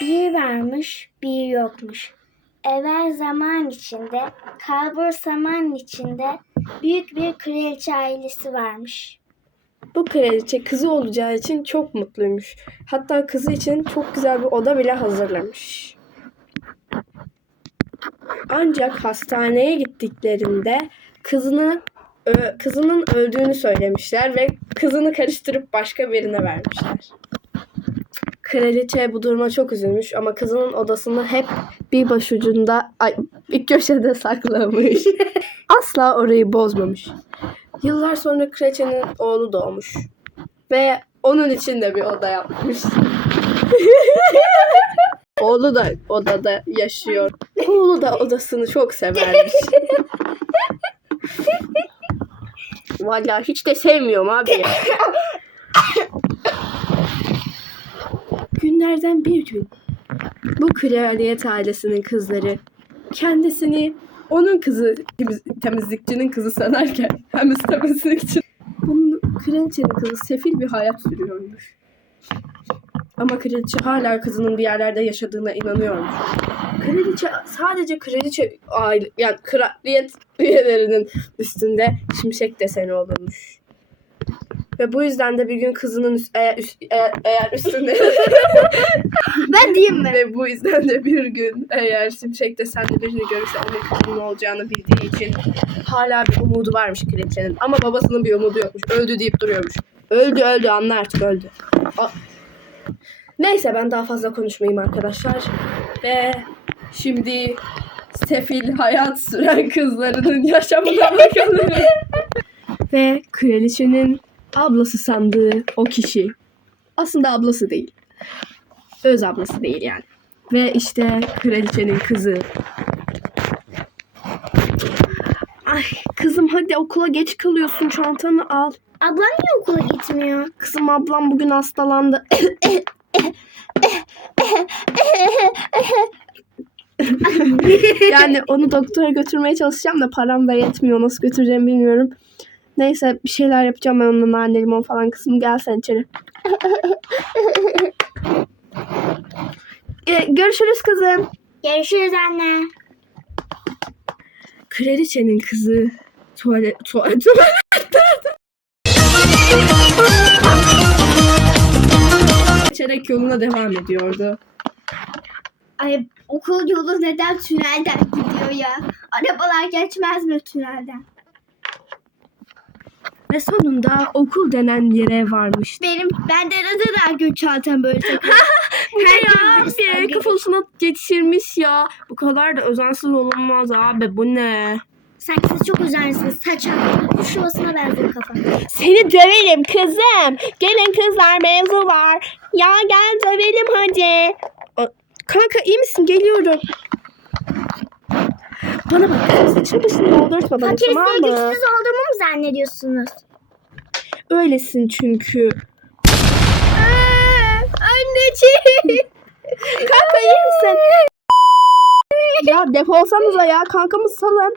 Bir varmış, bir yokmuş. Evvel zaman içinde, kalbur zaman içinde büyük bir kraliçe ailesi varmış. Bu kraliçe kızı olacağı için çok mutluymuş. Hatta kızı için çok güzel bir oda bile hazırlamış. Ancak hastaneye gittiklerinde kızını kızının öldüğünü söylemişler ve kızını karıştırıp başka birine vermişler. Kraliçe bu duruma çok üzülmüş ama kızının odasını hep bir başucunda, ay, bir köşede saklamış. Asla orayı bozmamış. Yıllar sonra kraliçenin oğlu doğmuş. Ve onun için de bir oda yapmış. oğlu da odada yaşıyor. Oğlu da odasını çok severmiş. Vallahi hiç de sevmiyorum abi. Günlerden bir gün bu kraliyet ailesinin kızları kendisini onun kızı temiz- temizlikçinin kızı sanarken hem temizlikçi bunun kraliçenin kızı sefil bir hayat sürüyormuş. Ama kraliçe hala kızının bir yerlerde yaşadığına inanıyormuş. Kraliçe sadece kraliçe aile yani kraliyet üyelerinin üstünde şimşek deseni olurmuş. Ve bu yüzden de bir gün kızının üst, eğer, üst- eğer, eğer üstünde Ben diyeyim mi? ve bu yüzden de bir gün eğer Şimşek desenli birini görürse onun kızının olacağını bildiği için hala bir umudu varmış kraliçenin. Ama babasının bir umudu yokmuş. Öldü deyip duruyormuş. Öldü öldü anla artık öldü. A- Neyse ben daha fazla konuşmayayım arkadaşlar. Ve şimdi sefil hayat süren kızlarının yaşamına bakalım. Ve kraliçenin ablası sandığı o kişi. Aslında ablası değil öz ablası değil yani. Ve işte kraliçenin kızı. Ay kızım hadi okula geç kalıyorsun çantanı al. Ablam niye okula gitmiyor? Kızım ablam bugün hastalandı. yani onu doktora götürmeye çalışacağım da param da yetmiyor. Nasıl götüreceğimi bilmiyorum. Neyse bir şeyler yapacağım ben onunla nane limon falan. Kızım gel sen içeri. Ee, görüşürüz kızım. Görüşürüz anne. Kraliçenin kızı tuvalet tuvalet tuvalette. Geçerek yoluna devam ediyordu. Ay okul yolu neden tünelden gidiyor ya? Arabalar geçmez mi tünelden? Ve sonunda okul denen yere varmış. Benim bende neden gün çantam böyle takıyor? Ya? bir sergi. kafasına yetiştirmiş ya. Bu kadar da özensiz olunmaz abi. Bu ne? Sanki siz çok özenlisiniz. Saçak. Kuş yuvasına benziyor kafam. Seni döverim kızım. Gelin kızlar mevzu var. Ya gel dövelim hadi. Kanka iyi misin? Geliyorum. Bana bak saçını başını doldurtma bana Fakir tamam size mı? güçsüz olduğumu mu zannediyorsunuz? Öylesin çünkü. Anneciğim. Kanka iyi misin? ya defolsanıza ya kankamı salın.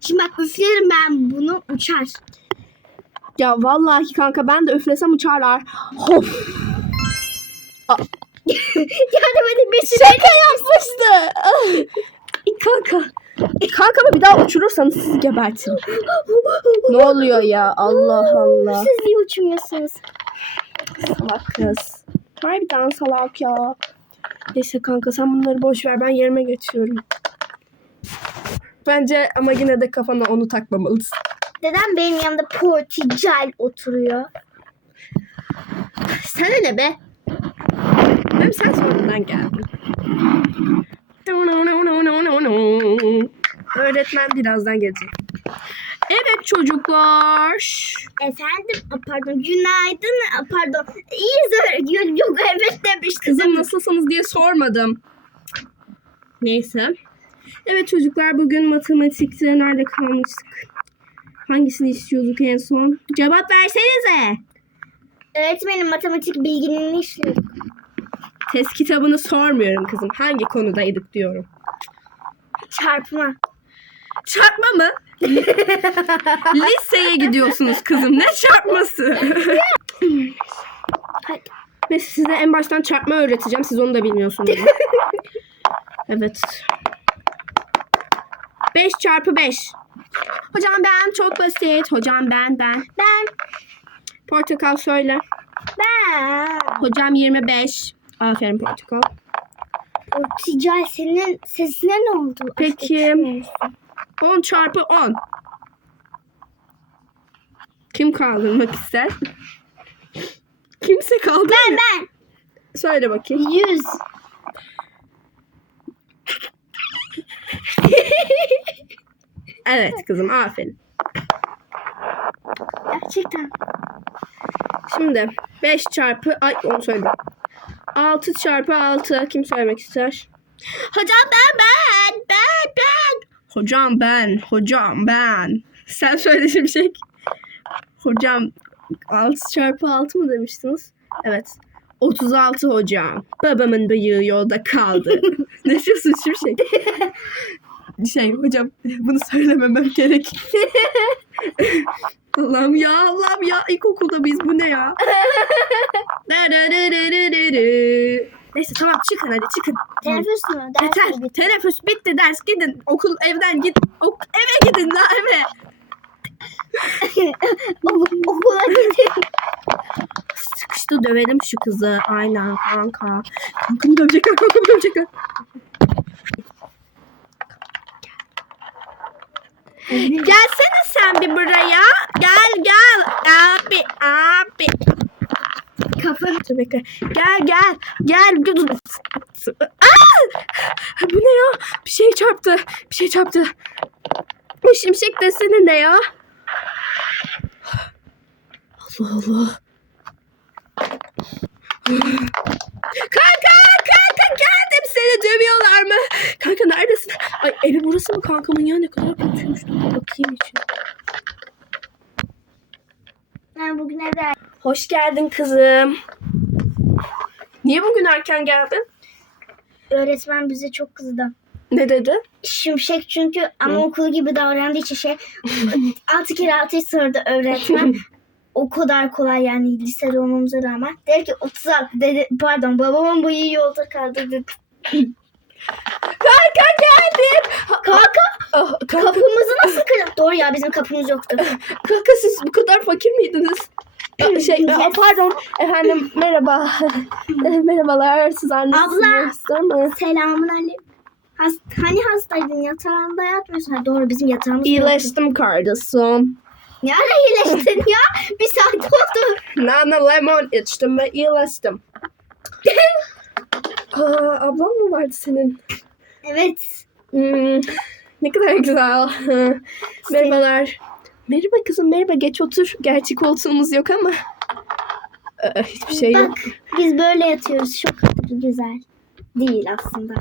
Şimdi bak üflerim ben bunu uçar. Ya vallahi kanka ben de üflesem uçarlar. Hop. Yardım edin Şaka yapmıştı. kanka. Kankama bir daha uçurursanız sizi gebertirim. Ne oluyor ya? Allah Allah. Siz niye uçmuyorsunuz? Salak kız. Harbiden salak ya. Neyse kanka sen bunları boş ver ben yerime geçiyorum. Bence ama yine de kafana onu takmamalısın. Neden benim yanımda portical oturuyor? Sana ne be? Hem sen sonradan geldin. Öğretmen birazdan gelecek. Evet çocuklar. Efendim, pardon, günaydın, pardon. İyiyiz. Yok evet demiştim. Kızım nasılsınız diye sormadım. Neyse. Evet çocuklar bugün matematikte nerede kalmıştık? Hangisini istiyorduk en son? Cevap versenize. Öğretmenim matematik bilginin işliyor. Test kitabını sormuyorum kızım. Hangi konudaydık diyorum. Çarpma. Çarpma mı? Liseye gidiyorsunuz kızım. Ne çarpması? Hadi. Ve size en baştan çarpma öğreteceğim. Siz onu da bilmiyorsunuz. evet. 5 çarpı 5. Hocam ben çok basit. Hocam ben ben. Ben, Portakal söyle. ben. Hocam 25. Aferin portakal. O Ticay senin sesine ne oldu? Peki. 10 çarpı 10. Kim kaldırmak ister? Kimse kaldı. Ben, ben. Söyle bakayım. 100. Evet kızım aferin. Gerçekten. Şimdi 5 çarpı ay onu söyledim. 6 çarpı 6 kim söylemek ister? Hocam ben ben ben ben. Hocam ben hocam ben. Sen söyle Şimşek. Hocam 6 çarpı 6 mı demiştiniz? Evet. 36 hocam. Babamın bıyığı yolda kaldı. ne diyorsun Şimşek? Şey hocam bunu söylememem gerek. Allah'ım ya Allah'ım ya ilkokulda biz bu ne ya? Neyse tamam çıkın hadi çıkın. Teneffüs mü? Ders Yeter. mi? Teneffüs bitti ders gidin. Okul evden git. Ok- eve gidin la eve. Ok- Okula gidin. Sıkıştı dövelim şu kızı. Aynen kanka. Kankamı dövecekler kankamı dövecekler. Gelsene sen bir buraya. Gel gel. Abi abi. Kafanı. Bekle. Gel gel. Gel. Aa! Bu ne ya? Bir şey çarptı. Bir şey çarptı. Bu şimşek desene ne ya? Allah Allah. Kanka kanka geldim seni dövüyorlar mı? Kanka neredesin? Ay evi burası mı kankamın ya ne kadar kötüymüş. Dur bakayım için. Ben bugün evde Hoş geldin kızım. Niye bugün erken geldin? öğretmen bize çok kızdı. Ne dedi? Şimşek çünkü anaokulu gibi davrandığı için şey altı kere altı sordu öğretmen. o kadar kolay yani lisede olmamıza rağmen. Der ki 36 dedi pardon babamın boyu yolda kaldı dedi. Kanka geldim. Kanka Ah, kanka, kapımızı nasıl kırdın? Doğru ya bizim kapımız yoktu. kanka siz bu kadar fakir miydiniz? Şey, pardon efendim merhaba. Eh, Merhabalar siz annesiniz Abla. Selamun aleyküm. Has, hani hastaydın yatağında yatmıyorsun. Ha, doğru bizim yatağımız. İyileştim kardeşim. Ne ara iyileştin ya? Bir saat oldu. Nane lemon içtim ve iyileştim. Aa, ablam mı vardı senin? Evet. Hmm, ne kadar güzel. Merhabalar. Merhaba kızım merhaba geç otur. Gerçi koltuğumuz yok ama. Ee, hiçbir şey yok. Bak biz böyle yatıyoruz. Çok güzel. Değil aslında.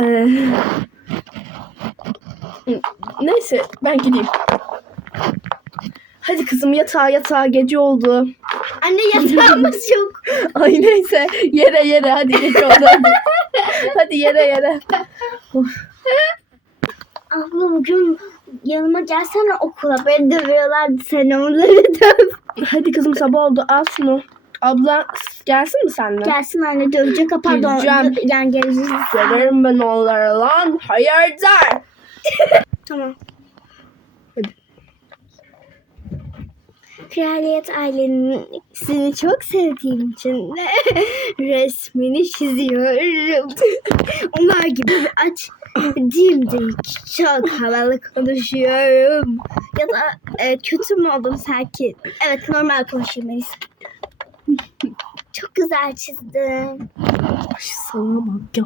Ee, neyse ben gideyim. Hadi kızım yatağa yatağa gece oldu. Anne yatağımız yok. Ay neyse yere yere hadi gece oldu hadi. hadi yere yere. Abla bugün yanıma gelsene okula. Beni dövüyorlardı. Sen onları döv. Hadi kızım sabah oldu al şunu. Abla gelsin mi seninle? Gelsin anne dövecek. Ha, Pardon. Geleceğim. dö- Yani geleceğiz. Gelirim ben onlara lan. Hayırdır? Tamam. Hadi. Kraliyet ailesini çok sevdiğim için de resmini çiziyorum. Onlar gibi aç dimdik çok havalı konuşuyorum. Ya da e, kötü mü oldum sanki? Evet normal iyisi. Çok güzel çizdim. Ay sana bak ya.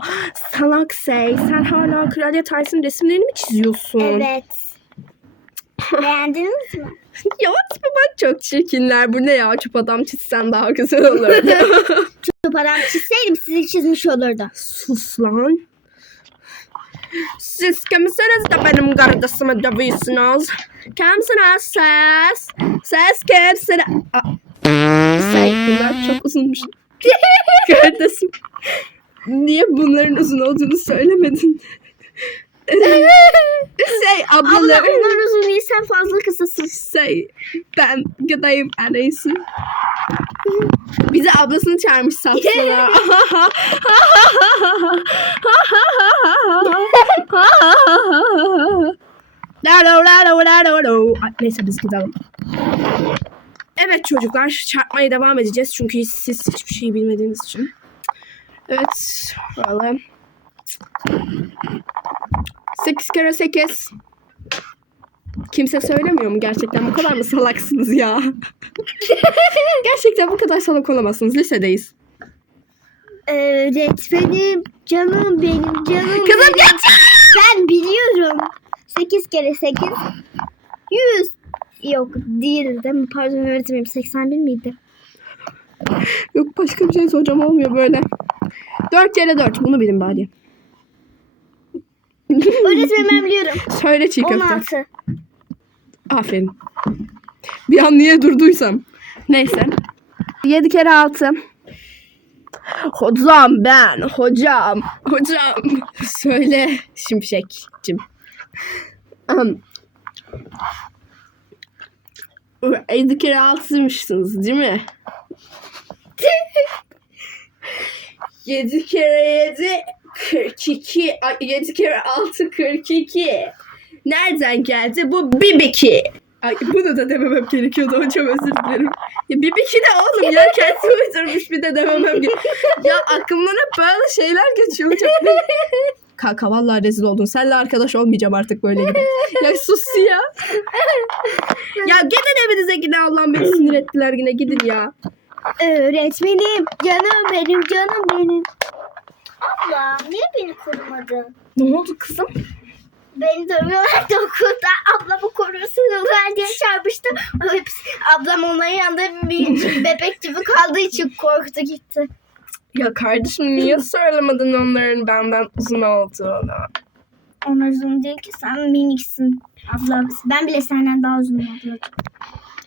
Salak şey. Sen hala kraliyet ailesinin resimlerini mi çiziyorsun? Evet. Beğendiniz mi? Ya tipe bak çok çirkinler. Bu ne ya? Çöp adam çizsen daha güzel olurdu. Top adam çizseydim sizi çizmiş olurdu. Sus lan. Siz kimsiniz de benim kardeşime dövüyorsunuz? Kimsiniz siz? Siz kimsiniz? Bunlar çok uzunmuş. Kardeşim. Niye bunların uzun olduğunu söylemedin? şey Abla ablalar. onlar uzun değil sen fazla kısasın. Şey ben gideyim en iyisi. Bize ablasını çağırmış laro. Ay, Neyse biz gidelim. Evet çocuklar çarpmaya devam edeceğiz çünkü siz hiçbir şey bilmediğiniz için. Evet. Vallahi. 8 kere 8. Kimse söylemiyor mu gerçekten? Bu kadar mı salaksınız ya? gerçekten bu kadar salak olamazsınız. Lisedeyiz. Öğretmenim canım benim canım Kızım geç! Ben biliyorum. 8 kere 8 100. Yok değil değil mi? Pardon öğretmenim 81 miydi? Yok başka bir şey soracağım olmuyor böyle. 4 kere 4. Bunu bilin bari. Öğretmenim ben biliyorum. Söyle çiğ köfte. 16. Aferin. Bir an niye durduysam. Neyse. 7 kere 6. Hocam ben. Hocam. Hocam. Söyle şimşekcim. Ahem. 7 kere 6'mışsınız değil mi? 7 kere 7 42. 7 kere 6 42. Nereden geldi bu bibiki? Ay bunu da dememem gerekiyordu hocam özür dilerim. Ya bibiki de oğlum ya kendisi uydurmuş bir de dememem gerekiyor. Ya aklımdan hep böyle şeyler geçiyor hocam. Kanka vallahi rezil oldun. Seninle arkadaş olmayacağım artık böyle gibi. Ya sus ya. ya gidin evinize gidin Allah'ım beni sinir ettiler yine gidin ya. Öğretmenim canım benim canım benim. Abla niye beni korumadın? Ne oldu kızım? Beni dövüyorlardı okulda. Ablamı korusunlar diye çağırmıştım. Hepsi, ablam onların yanında bir bebek gibi kaldığı için korktu gitti. Ya kardeşim niye söylemedin onların benden uzun olduğunu? Onlar uzun değil ki sen miniksin. Abla ben bile senden daha uzun oldum.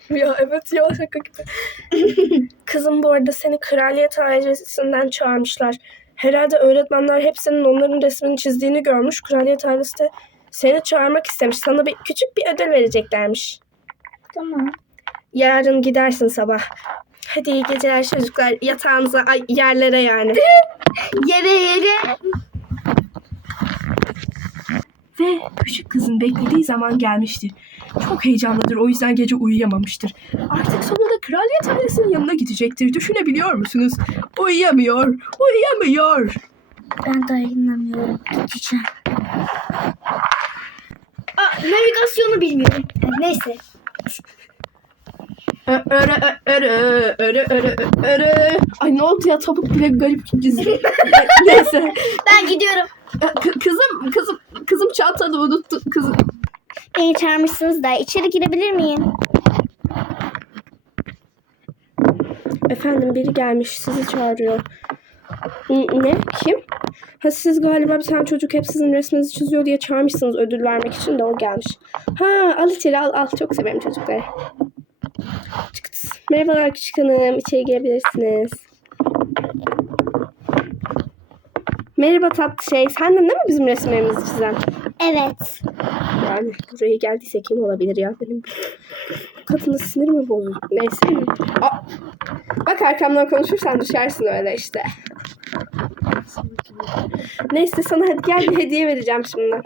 Ya evet ya şaka gibi. Kızım bu arada seni kraliyet ailesinden çağırmışlar. Herhalde öğretmenler hepsinin onların resmini çizdiğini görmüş. Kraliyet ailesi de seni çağırmak istemiş. Sana bir küçük bir ödül vereceklermiş. Tamam. Yarın gidersin sabah. Hadi iyi geceler çocuklar. Yatağınıza, ay, yerlere yani. Yere yere. Ve küçük kızın beklediği zaman gelmiştir. Çok heyecanlıdır o yüzden gece uyuyamamıştır. Artık sonunda kraliyet ailesinin yanına gidecektir. Düşünebiliyor musunuz? Uyuyamıyor, uyuyamıyor. Ben dayanamıyorum. Gideceğim. Navigasyonu bilmiyorum. Neyse. Öre öre öre öre öre. Ay ne oldu ya tavuk bile garip çizdi. Neyse. Ben gidiyorum. K- kızım kızım kızım çantanı unuttu kızım. Beni çağırmışsınız da içeri girebilir miyim? Efendim biri gelmiş sizi çağırıyor. Ne? Kim? Ha siz galiba bir tane çocuk hep sizin resminizi çiziyor diye çağırmışsınız ödül vermek için de o gelmiş. Ha al içeri al al çok severim çocukları. Çıkıt. Merhabalar küçük hanım içeri girebilirsiniz. Merhaba tatlı şey. Sendin değil mi bizim resimlerimizi çizen? Evet. Yani buraya geldiyse kim olabilir ya benim? Kadının sinirimi bozuldu. Neyse. Aa, bak arkamdan konuşursan düşersin öyle işte. Neyse sana hadi gel bir hediye vereceğim şimdi.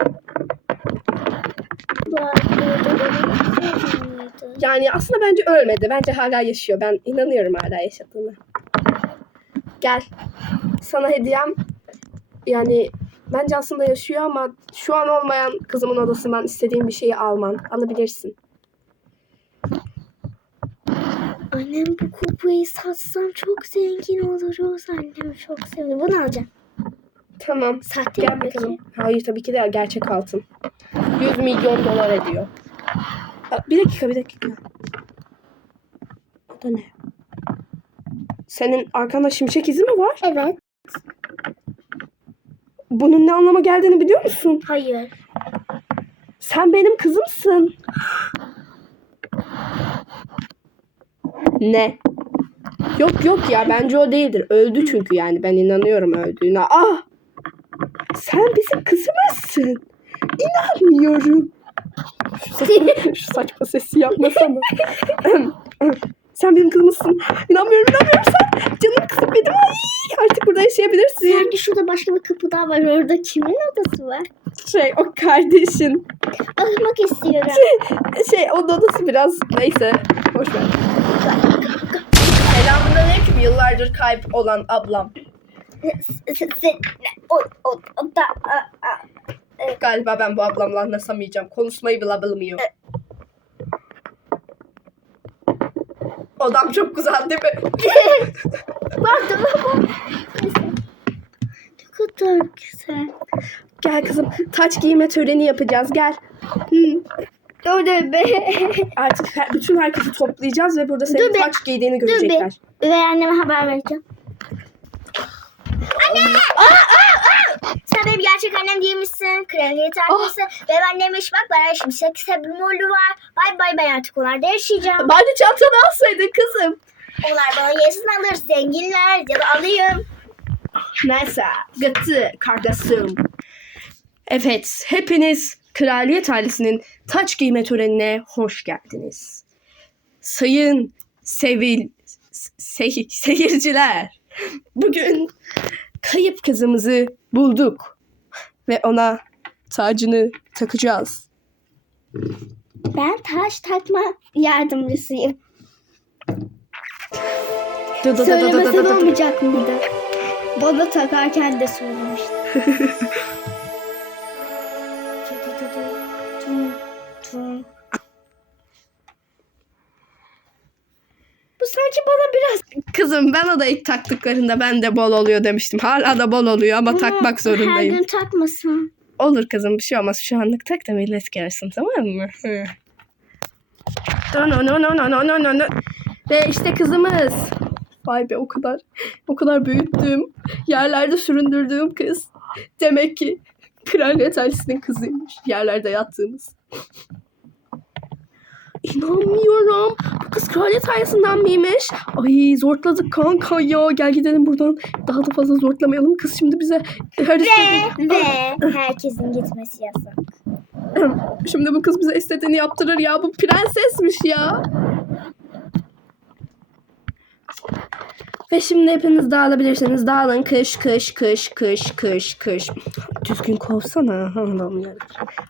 Yani aslında bence ölmedi. Bence hala yaşıyor. Ben inanıyorum hala yaşadığına. Gel. Sana hediyem yani bence aslında yaşıyor ama şu an olmayan kızımın odasından istediğin bir şeyi alman. Alabilirsin. Annem bu kupayı satsam çok zengin oluruz. Annem çok sevinir. Bunu alacağım. Tamam. Sahte Gel mi bakalım. peki? Hayır tabii ki de gerçek altın. 100 milyon dolar ediyor. Aa, Bir dakika bir dakika. O da ne? Senin arkanda şimşek izi mi var? Evet. Bunun ne anlama geldiğini biliyor musun? Hayır. Sen benim kızımsın. Ne? Yok yok ya bence o değildir. Öldü çünkü yani ben inanıyorum öldüğüne. Ah! Sen bizim kızımızsın. İnanmıyorum. Şu saçma, şu saçma sesi yapmasana. sen benim kızımsın. İnanmıyorum inanmıyorum sen. Canım kızım benim. Ay, artık burada yaşayabilirsin. Sanki şurada başka bir kapı daha var. Orada kimin odası var? Şey o kardeşin. Bakmak istiyorum. Şey onun odası biraz neyse. Boş ver. Selamünaleyküm yıllardır kayıp olan ablam. O, o, o da, a, a. Galiba ben bu ablamla anlaşamayacağım. Konuşmayı bile bilmiyor. Odam çok güzel değil mi? Pardon ama. Ne kadar güzel. Gel kızım taç giyme töreni yapacağız gel. Hı. Dur dur be. Artık her- bütün herkesi toplayacağız ve burada senin Dur be. taç giydiğini Dur be. görecekler. Ve anneme haber vereceğim. Anne! Aa, aa, aa! Sen benim gerçek annem değilmişsin. Kraliyet annesi. Benim annemmiş bak bana şimdi sekiz oğlu var. Bay bay ben artık onlarda yaşayacağım. Bari çantanı alsaydın kızım. Onlar bana yesin alır. Zenginler ya da alayım. Neyse gitti kardeşim. Evet hepiniz kraliyet ailesinin taç giyme törenine hoş geldiniz. Sayın sevil se- seyirciler. Bugün kayıp kızımızı bulduk ve ona tacını takacağız. Ben taş takma yardımcısıyım. Dı. olmayacak mıydı? Bana takarken de söylemişti. sanki bana biraz Kızım ben o da ilk taktıklarında ben de bol oluyor demiştim. Hala da bol oluyor ama Bunu takmak Her zorundayım. gün takmasın. Olur kızım bir şey olmaz. Şu anlık tak da millet görsün tamam mı? Hı. No, no, no, no, no, no, no, no. Ve işte kızımız. Vay be o kadar o kadar büyüttüğüm, yerlerde süründürdüğüm kız. Demek ki kraliyet ailesinin kızıymış. Yerlerde yattığımız. İnanmıyorum. Bu kız kraliyet ailesinden miymiş? Ay zortladık kanka ya. Gel gidelim buradan. Daha da fazla zortlamayalım. Kız şimdi bize her Ve ve herkesin gitmesi yasak. Şimdi bu kız bize istediğini yaptırır ya. Bu prensesmiş ya. Ve şimdi hepiniz dağılabilirsiniz. Dağılın. Kış, kış, kış, kış, kış, kış. Düzgün kovsana. Allah'ım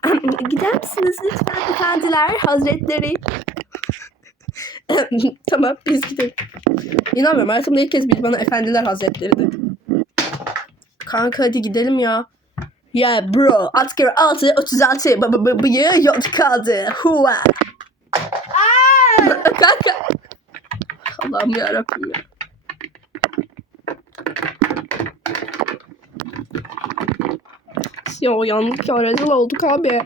yarabbim. Gider misiniz lütfen efendiler, hazretleri? tamam biz gidelim. İnanmıyorum. Hayatımda ilk kez biri bana efendiler hazretleri dedi. Kanka hadi gidelim ya. Yeah bro. Asker 6 36 b- b- b- bıyığı yok kaldı. Hua. Kanka. Allah'ım yarabbim ya. Ya yandık ya rezil olduk abi.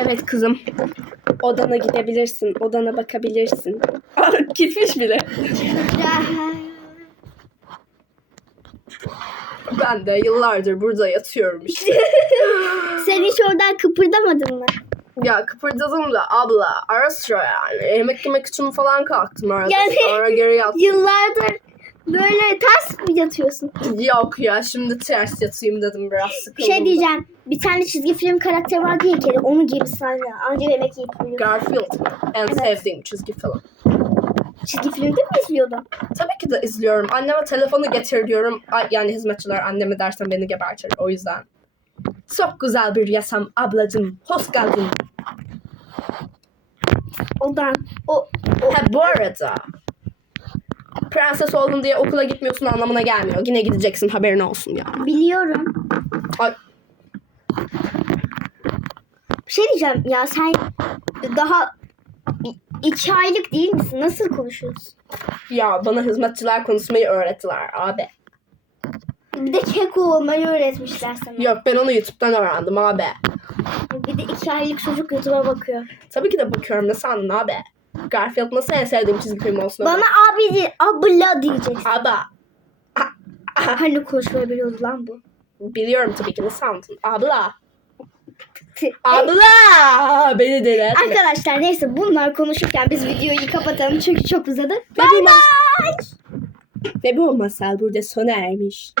Evet kızım. Odana gidebilirsin. Odana bakabilirsin. Gitmiş bile. Ben de yıllardır burada yatıyorum işte. Sen hiç oradan kıpırdamadın mı? Ya kıpırdadım da abla ara sıra yani. Yemek yemek için falan kalktım arada. Yani- Sonra geri yattım. Yıllardır böyle ters mi yatıyorsun? Yok ya şimdi ters yatayım dedim biraz Bir sıkıldım. şey diyeceğim. Bir tane çizgi film karakteri vardı ya kere. Onu gibi ya. Anca yemek yiyip uyuyor. Garfield en Evet. sevdiğim çizgi film. Çizgi filmde mi izliyordun? Tabii ki de izliyorum. Anneme telefonu getir diyorum. Yani hizmetçiler anneme dersen beni gebertir o yüzden. Çok güzel bir yaşam ablacığım. Hoş geldin. Odan. O, Ha bu arada. Prenses oldun diye okula gitmiyorsun anlamına gelmiyor. Yine gideceksin haberin olsun ya. biliyorum. Ay, Bir şey diyeceğim ya sen daha iki aylık değil misin? Nasıl konuşuyorsun? ya bana hizmetçiler konuşmayı öğrettiler abi. Bir de keko olmayı öğretmişler sana. Yok ben onu YouTube'dan öğrendim abi. Bir de iki aylık çocuk YouTube'a bakıyor. Tabii ki de bakıyorum ne sandın abi. Garfield nasıl en sevdiğim çizgi film olsun Bana abi değil, abla diyeceksin. Aba. Hani konuşmayı biliyordu lan bu. Biliyorum tabii ki ne sandın. Abla. Abla. Beni deli etme. Arkadaşlar neyse bunlar konuşurken biz videoyu kapatalım çünkü çok uzadı. Bu, mas- ve bu masal burada sona ermiş.